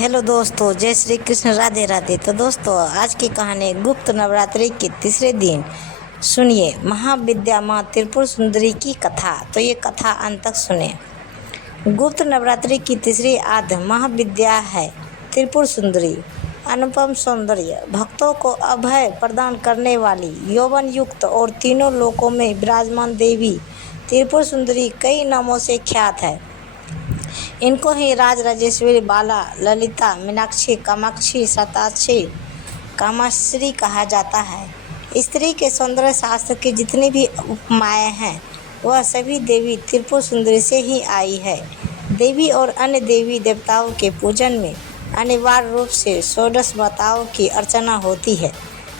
Hello दोस्तों, जय श्री कृष्ण, राधे राधे। तो दोस्तों, आज की कहानी गुप्त नवरात्रि के तीसरे दिन सुनिए महाविद्या माँ त्रिपुर सुंदरी की कथा। तो ये कथा अंत तक सुने। गुप्त नवरात्रि की तीसरी आद्य महाविद्या है त्रिपुर सुंदरी। अनुपम सौंदर्य, भक्तों को अभय प्रदान करने वाली, यौवन युक्त और तीनों लोकों में विराजमान देवी त्रिपुर सुंदरी कई नामों से ख्यात है। इनको ही राज राजेश्वरी, बाला, ललिता, मीनाक्षी, कामाक्षी, शताक्षी, कामाश्री कहा जाता है। स्त्री के सौंदर्य शास्त्र की जितनी भी उपमाएँ हैं वह सभी देवी त्रिपुर सुंदरी से ही आई है। देवी और अन्य देवी देवताओं के पूजन में अनिवार्य रूप से षोडश माताओं की अर्चना होती है।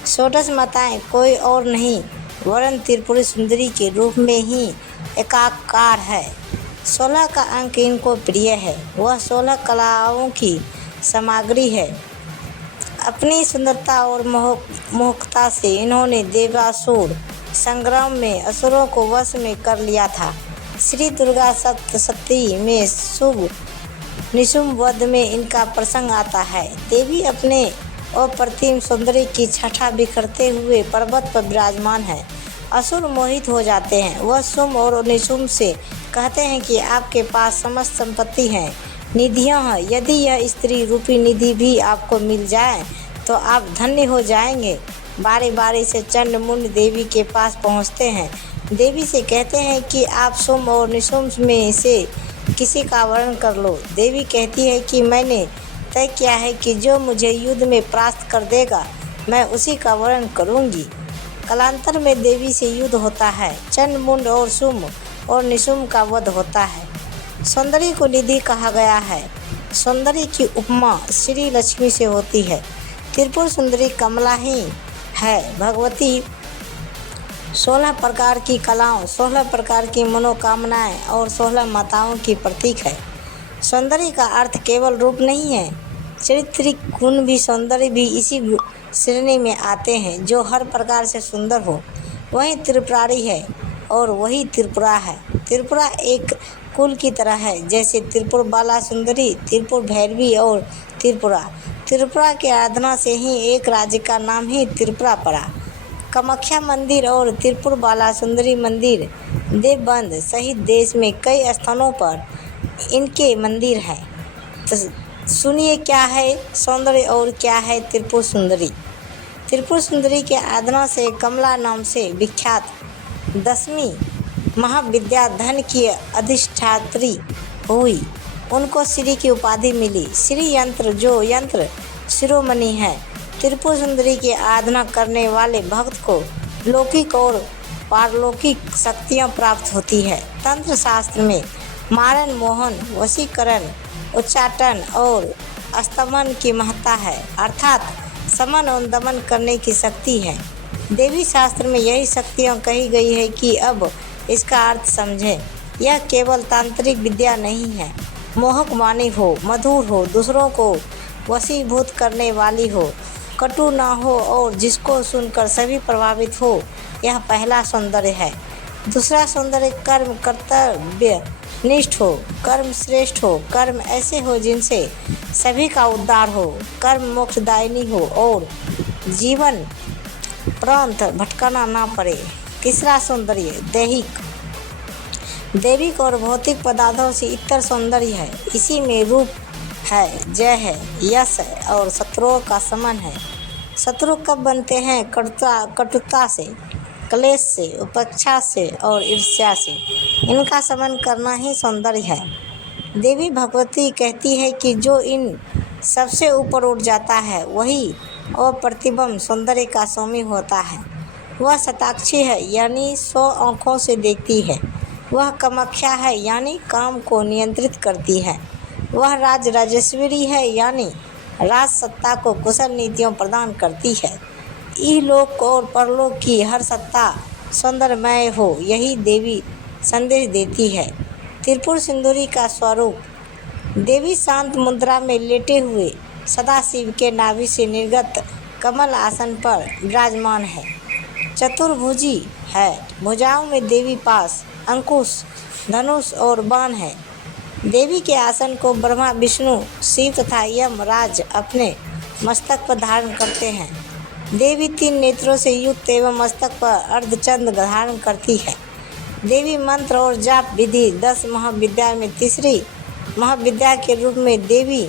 षोडश माताएं कोई और नहीं वरन त्रिपुर सुंदरी के रूप में ही एकाकार है। 16 का अंक इनको प्रिय है। वह 16 कलाओं की सामग्री है। अपनी सुंदरता और मोहकता से इन्होंने देवासुर संग्राम में असुरों को वश में कर लिया था। श्री दुर्गा सप्तशती में शुभ निशुंभ वध में इनका प्रसंग आता है। देवी अपने अप्रतिम सौंदर्य की छटा बिखरते हुए पर्वत पर विराजमान है। असुर मोहित हो जाते हैं। वह शुंभ और निशुंभ से कहते हैं कि आपके पास समस्त संपत्ति है, निधियां हैं। यदि यह स्त्री रूपी निधि भी आपको मिल जाए तो आप धन्य हो जाएंगे। बारी बारी से चंड मुंड देवी के पास पहुंचते हैं। देवी से कहते हैं कि आप शुंभ और निशुंभ में से किसी का वर्णन कर लो। देवी कहती है कि मैंने तय किया है कि जो मुझे युद्ध में परास्त कर देगा मैं उसी का वर्णन करूंगी। कालांतर में देवी से युद्ध होता है। चंड मुंड और शुंभ और निशुंभ का वध होता है। सौंदर्य को निधि कहा गया है। सौंदर्य की उपमा श्री लक्ष्मी से होती है। त्रिपुर सुंदरी कमला ही है। भगवती 16 प्रकार की कलाओं, 16 प्रकार की मनोकामनाएं और 16 माताओं की प्रतीक है। सौंदर्य का अर्थ केवल रूप नहीं है, चारित्रिक गुण भी, सौंदर्य भी इसी श्रेणी में आते हैं जो हर प्रकार से सुंदर हो। वही त्रिपुरारी है और वही त्रिपुरा है। त्रिपुरा एक कुल की तरह है, जैसे त्रिपुर बाला सुंदरी, त्रिपुर भैरवी और त्रिपुरा। त्रिपुरा की आराधना से ही एक राज्य का नाम ही त्रिपुरा पड़ा। कामाख्या मंदिर और त्रिपुर बाला सुंदरी मंदिर देवबंद सहित देश में कई स्थानों पर इनके मंदिर हैं। तो सुनिए क्या है सौंदर्य और क्या है त्रिपुर सुंदरी। त्रिपुर सुंदरी के आराधना से कमला नाम से विख्यात 10वीं महाविद्या धन की अधिष्ठात्री हुई। उनको श्री की उपाधि मिली। श्री यंत्र, जो यंत्र शिरोमणि है। त्रिपुर सुंदरी की आराधना करने वाले भक्त को लौकिक और पारलौकिक शक्तियाँ प्राप्त होती है। तंत्र शास्त्र में मारण, मोहन, वशीकरण, उच्चाटन और स्तमन की महत्ता है, अर्थात समन और दमन करने की शक्ति है। देवी शास्त्र में यही शक्तियाँ कही गई है कि अब इसका अर्थ समझें। यह केवल तांत्रिक विद्या नहीं है, मोहक वाणी हो, मधुर हो, दूसरों को वशीभूत करने वाली हो, कटु ना हो और जिसको सुनकर सभी प्रभावित हो, यह पहला सौंदर्य है। दूसरा सौंदर्य कर्म कर्तव्य निष्ठ हो, कर्म श्रेष्ठ हो, कर्म ऐसे हो जिनसे सभी का उद्धार हो, कर्म मोक्षदायिनी हो और जीवन प्रांत भटकाना ना पड़े। तीसरा सौंदर्य दैहिक, दैविक और भौतिक पदार्थों से इतर सौंदर्य है। इसी में रूप है, जय है, यश है और शत्रुओं का समन है। शत्रु कब बनते हैं? कटुता से, क्लेश से, उपेक्षा से और ईर्ष्या से। इनका समन करना ही सौंदर्य है। देवी भगवती कहती है कि जो इन सबसे ऊपर उठ जाता है वही अप्रतिबंध सौंदर्य का स्वामी होता है। वह शताक्षी है, यानी 100 आँखों से देखती है। वह कामाख्या है, यानी काम को नियंत्रित करती है। वह राज राजेश्वरी है, यानी राज सत्ता को कुशल नीतियों प्रदान करती है। इहलोक और परलोक की हर सत्ता सौंदर्यमय हो, यही देवी संदेश देती है। त्रिपुर सुंदरी का स्वरूप, देवी शांत मुद्रा में लेटे हुए सदाशिव के नाभि से निर्गत कमल आसन पर विराजमान है। चतुर्भुजी है। भुजाओं में देवी पास अंकुश, धनुष और बाण है। देवी के आसन को ब्रह्मा, विष्णु, शिव तथा यमराज अपने मस्तक पर धारण करते हैं। देवी 3 नेत्रों से युक्त एवं मस्तक पर अर्धचंद्र धारण करती है। देवी मंत्र और जाप विधि 10 महाविद्या में तीसरी महाविद्या के रूप में देवी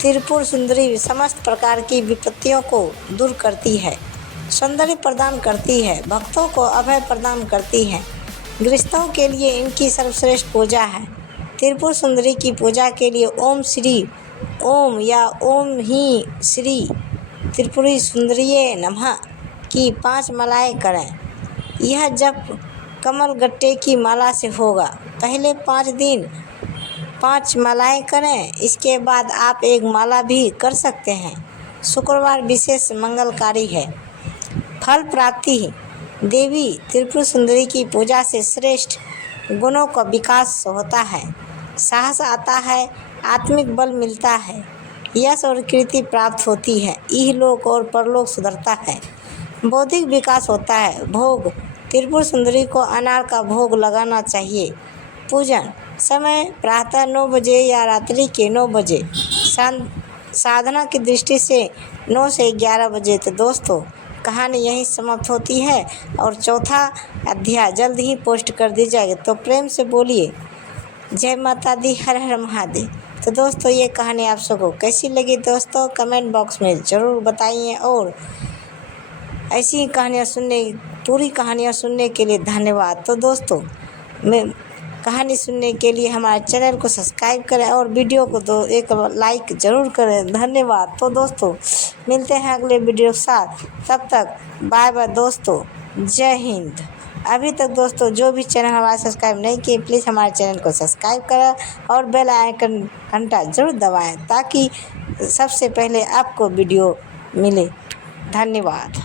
त्रिपुर सुंदरी समस्त प्रकार की विपत्तियों को दूर करती है, सौंदर्य प्रदान करती है, भक्तों को अभय प्रदान करती है। गृहस्थों के लिए इनकी सर्वश्रेष्ठ पूजा है। त्रिपुर सुंदरी की पूजा के लिए ओम श्री ओम या ओम ही श्री त्रिपुरी सुंदरिये नमः की 5 मालाएं करें। यह जप कमल गट्टे की माला से होगा। पहले 5 दिन 5 मालाएं करें, इसके बाद आप एक माला भी कर सकते हैं। शुक्रवार विशेष मंगलकारी है। फल प्राप्ति देवी त्रिपुर सुंदरी की पूजा से श्रेष्ठ गुणों का विकास होता है, साहस आता है, आत्मिक बल मिलता है, यश और कीर्ति प्राप्त होती है, इहलोक और परलोक सुधरता है, बौद्धिक विकास होता है। भोग त्रिपुर सुंदरी को अनार का भोग लगाना चाहिए। पूजन समय प्रातः 9 बजे या रात्रि के 9 बजे। साधना की दृष्टि से 9 से 11 बजे। तो दोस्तों कहानी यहीं समाप्त होती है और चौथा अध्याय जल्द ही पोस्ट कर दी जाएगी। तो प्रेम से बोलिए जय माता दी, हर हर महादेव। तो दोस्तों ये कहानी आप सबको कैसी लगी दोस्तों कमेंट बॉक्स में ज़रूर बताइए और ऐसी ही कहानियाँ सुनने पूरी कहानियाँ सुनने के लिए धन्यवाद। तो दोस्तों मैं कहानी सुनने के लिए हमारे चैनल को सब्सक्राइब करें और वीडियो को एक लाइक ज़रूर करें। धन्यवाद। तो दोस्तों मिलते हैं अगले वीडियो के साथ, तब तक बाय बाय दोस्तों, जय हिंद। अभी तक दोस्तों जो भी चैनल हमारा सब्सक्राइब नहीं किए प्लीज़ हमारे चैनल को सब्सक्राइब करें और बेल आइकन घंटा ज़रूर दबाएं ताकि सबसे पहले आपको वीडियो मिले। धन्यवाद।